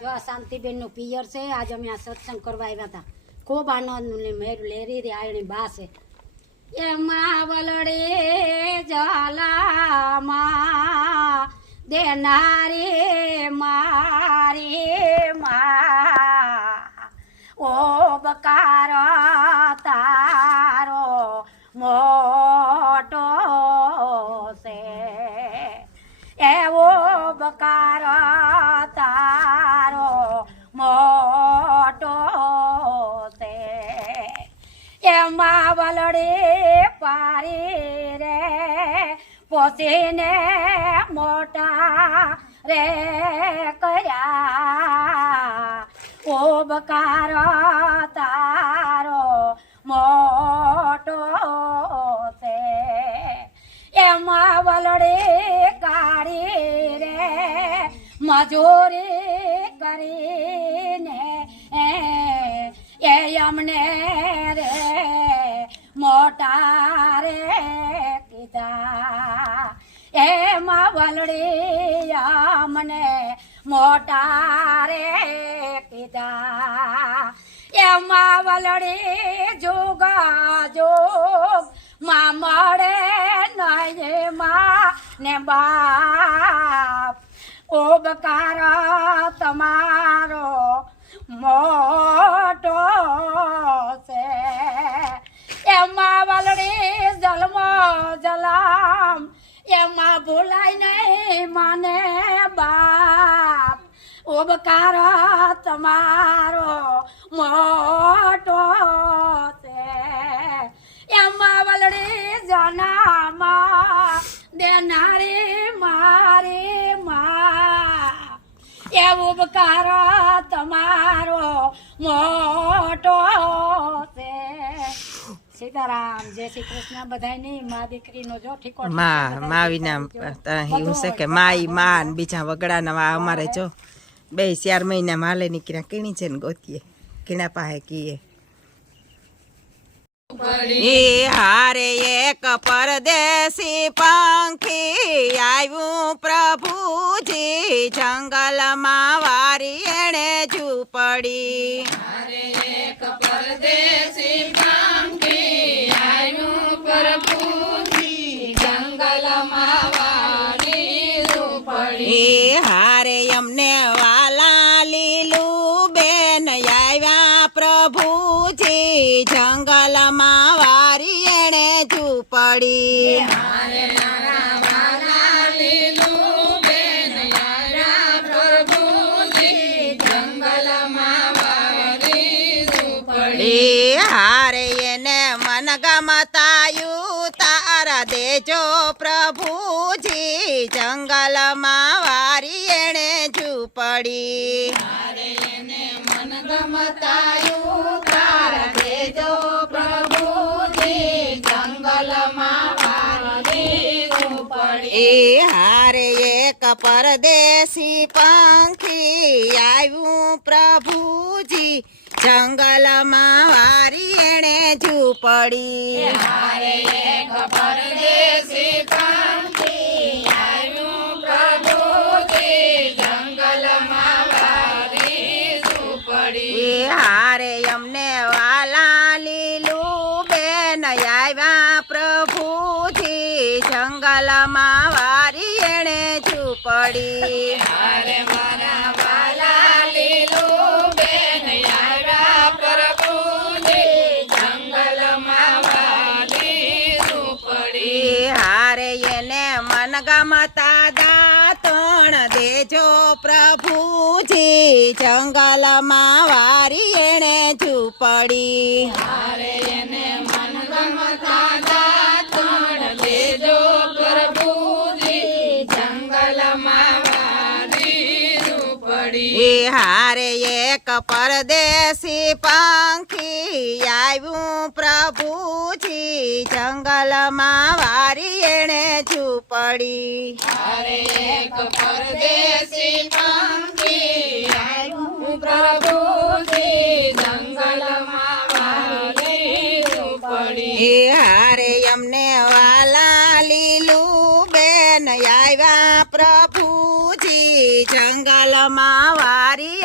જો આ શાંતિબેન નું પિયર છે. આજ અમે આ સત્સંગ કરવા આવ્યા હતા. ખૂબ આનંદ ને મેર લેરી રે આયણી બા છે. એમાં વલડે જલામાં દેનારી મારી મા ઓ બકાર તારો મોટો છે. એવો બકાર તારો મોટો છે. એમાં વલડે પારી રે પોસીને મોટા રે કર્યા. ઓ બકાર તારો મોટો છે. એમાં વલડે કાઢી રે મજૂરી કરીને એ અમને રે મોટા રે કીધા. એમાં વલડી અમને મોટા રે કીધા. એમાં વલડી જોગ જોગ માં મળે નહીં માં ને બાપ. ઓ બકાર તમારો મોટો છે. એમાં વલડી જલમ જલામ એમાં ભૂલાય નહીં માને બાપ. ઓ બકાર તમારો મોટો છે. એમાં વલડી જનામાં દેનારી મારી મા. એવું બકાર તમારો મોટો છે. સીતારામ. જય શ્રી કૃષ્ણ. બધાય નહીં મા દીકરીનો જો ઠીકો મા વિના એવું છે કે માઈ માં બીજા વગડાના અમારે જો 2-4 મહિનામાં હાલે નીકળ્યા. કીણી છે ને ગોતીએ કીણા પાસે કીએ. એ હારે એક પરદેશી પંખી આવ્યું પ્રભુજી જંગલમાં વારી એણે ઝૂંપડી. હારે એક પરદેશી પંખી આવ્યું પ્રભુજી જંગલમાં વારી ઝૂંપડી. એ હારે અમને વાલા લીલું બેન આવ્યા પ્રભુજી જંગલમાં વારી એણે ઝૂંપડી. હારે નાના વાલા લીલું બેન આવ્યા પ્રભુજી જંગલમાં વારી ઝૂંપડી. એ હારે એને મન ગમતાયું તારા દેજો પ્રભુજી જંગલમાં વારી એણે ઝૂંપડી. હારે એને મન ગમતાયું તારા દેજો પ્રભુજી જંગલમાં વારી ઝૂંપડી. એ હારે એક પરદેશી પંખી આવ્યું પ્રભુજી જંગલમાં વારી એણે ઝૂંપડી. હારે એક પરદેશી પંખી આવ્યું પ્રભુજી જંગલમાં વારી ઝૂંપડી. એ હારે અમને વાલા લીલું બેન આવ્યા પ્રભુજી જંગલમાં વારી એણે ઝૂંપડી. હારે મારા વાલા લીલું બેન આવ્યા પ્રભુજી જંગલમાં વારી ઝૂંપડી. એ હારે એને મન ગમતા દાતણ દેજો પ્રભુજી જંગલમાં વારી એણે ઝૂંપડી. હારે એને મન ગમતા દાતણ દેજો પ્રભુજી જંગલમાં વારી ઝૂંપડી. એ હારે એક પરદેશી પંખી આવ્યું પ્રભુજી જંગલમાં વારી એણે ઝૂંપડી. હારે એક પરદેશી પંખી આવ્યું પ્રભુજી જંગલમાં વારી ઝૂંપડી. એ હારે અમને વાલા લીલું બેન આવ્યા પ્રભુજી જંગલમાં વારી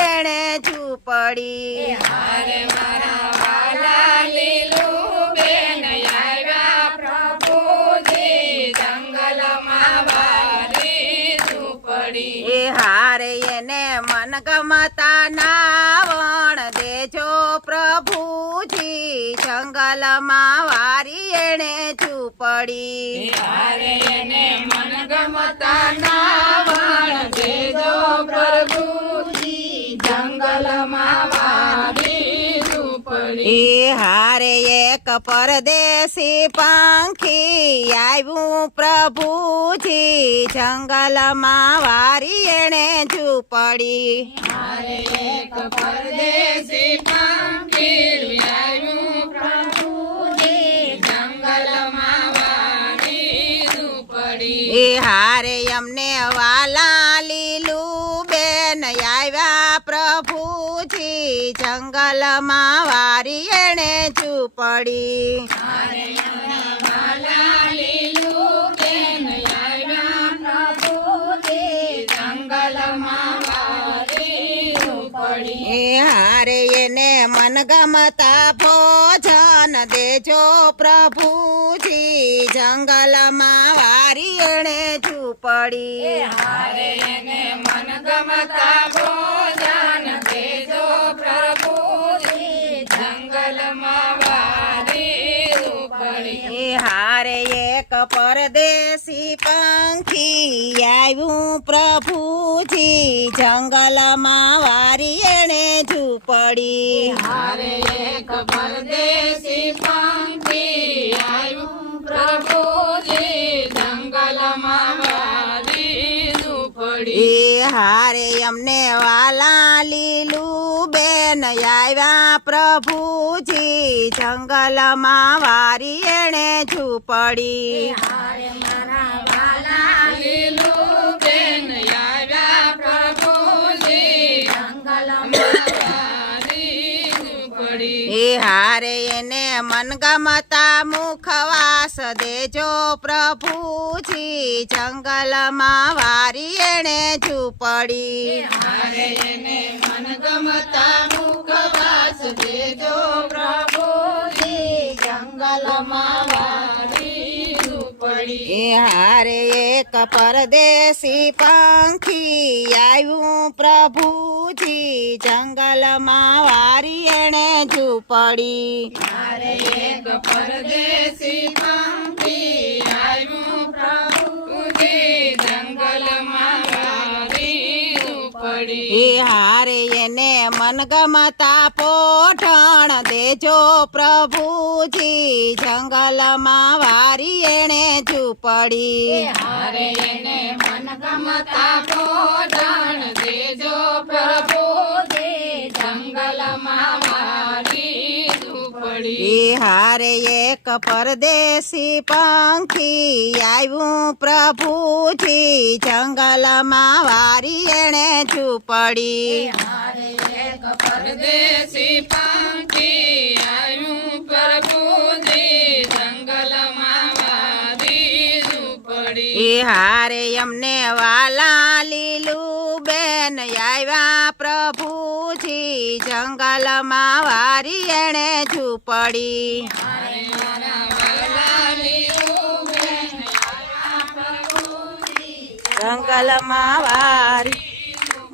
ઝૂંપડી હારે મારા વાલા લીલું બેન આવ્યા પ્રભુજી જંગલમાં વારી ઝૂંપડી એ હારે એને મનગમતા નાવણ દેજો પ્રભુજી જંગલમાં વારી એણે ઝૂંપડી હારે એને મનગમતા નાવણ દેજો પ્રભુજી જંગલમાં વારી ઝૂંપડી એ હારે એક પરદેશી પંખી આવ્યું પ્રભુજી જંગલમાં વારી એણે ઝૂંપડી હારે એક પરદેશી પંખી આવ્યું પ્રભુજી જંગલમાં વારી ઝૂંપડી એ હારે અમને વાલા લીલું બેન આવ્યા પ્રભુજી જંગલમાં વારી એણે ઝૂંપડી હારે મારા વાલા લીલું બેન આવ્યા પ્રભુજી જંગલમાં વારી ઝૂંપડી એ હારે એને મનગમતા ભોજન દેજો પ્રભુજી જંગલમાં વારી એણે ઝૂંપડી હારે એને મનગમતા ભોજન દેજો પ્રભુજી જંગલમાં વારી ઝૂંપડી એ હારે એક પરદેશી પંખી આવ્યું પ્રભુજી જંગલમાં વારી એણે ઝૂંપડી હારે એક પરદેશી પંખી આવ્યું પ્રભુજી જંગલમાં વારી ઝૂંપડી એ હારે અમને વાલા લીલું બેન આવ્યા પ્રભુજી જંગલમાં વારી એણે ઝૂંપડી હારે મારા વાલા લીલું બેન આવ્યા પ્રભુજી જંગલમાં વારી ઝૂંપડી એ હારે એને મનગમતા મુખવાસ દેજો પ્રભુજી જંગલમાં વારી એણે ઝૂંપડી હારે એને મનગમતા મુખવાસ દેજો પ્રભુજી જંગલમાં વારી ઝૂંપડી એ હારે એક પરદેશી પંખી આવ્યું પ્રભુજી જંગલમાં વારી એણે ઝૂંપડી હારે એક પરદેશી પંખી આવ્યું પ્રભુજી જંગલમાં વારી ઝૂંપડી એ હારે એને મનગમતા પોઠણ દેજો પ્રભુજી જંગલમાં વારી એણે ઝૂંપડી હારે એને મનગમતા ભોજન દેજો પ્રભુજી જંગલમાં વારી ઝૂંપડી એ હારે એક પરદેશી પંખી આવ્યું પ્રભુજી જંગલમાં વારી એણે ઝૂંપડી હારે એક પરદેશી પંખી આવ્યું પ્રભુજી જંગલમાં વારી ઝૂંપડી એ હારે અમને વાલા લીલું બેન આવ્યા પ્રભુજી જંગલમાં વારી એણે ઝૂંપડી હારે મારા વાલા લીલું બેન આવ્યા પ્રભુજી જંગલમાં વારી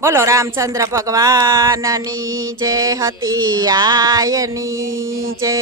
બોલો રામચંદ્ર ભગવાનની જય હતી આયની જય